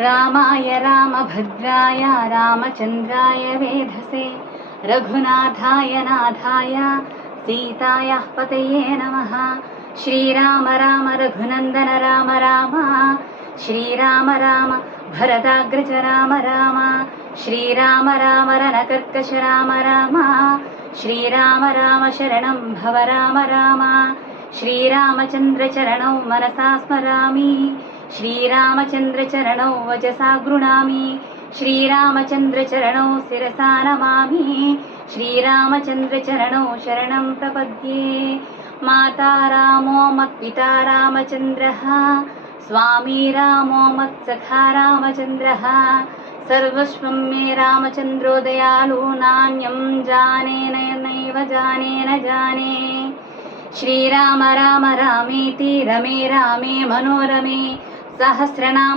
रामाय रामभद्राय रामचन्द्राय वेधसे रघुनाथाय नाथाय सीतायाः पतये नमः। श्रीराम राम रघुनन्दन राम राम श्रीराम राम भरताग्रज राम राम श्रीराम राम रणकर्कश राम राम श्रीराम राम शरणं भव राम राम श्रीरामचन्द्र चरणौ मनसा स्मरामि श्रीरामचन्द्र चरणौ वचसा गृह्णामि श्रीरामचन्द्र चरणौ शिरसा नमामि श्रीरामचन्द्र चरणौ शरणं प्रपद्ये। माता रामो मत्पिता रामचन्द्रः स्वामी रामो मत्सखा रामचन्द्रः सर्वस्वं मे रामचन्द्रो दयालु नान्यं जाने नैव जाने न जाने। श्रीराम राम रामेति रमे रामे मनोरमे सहस्रनाम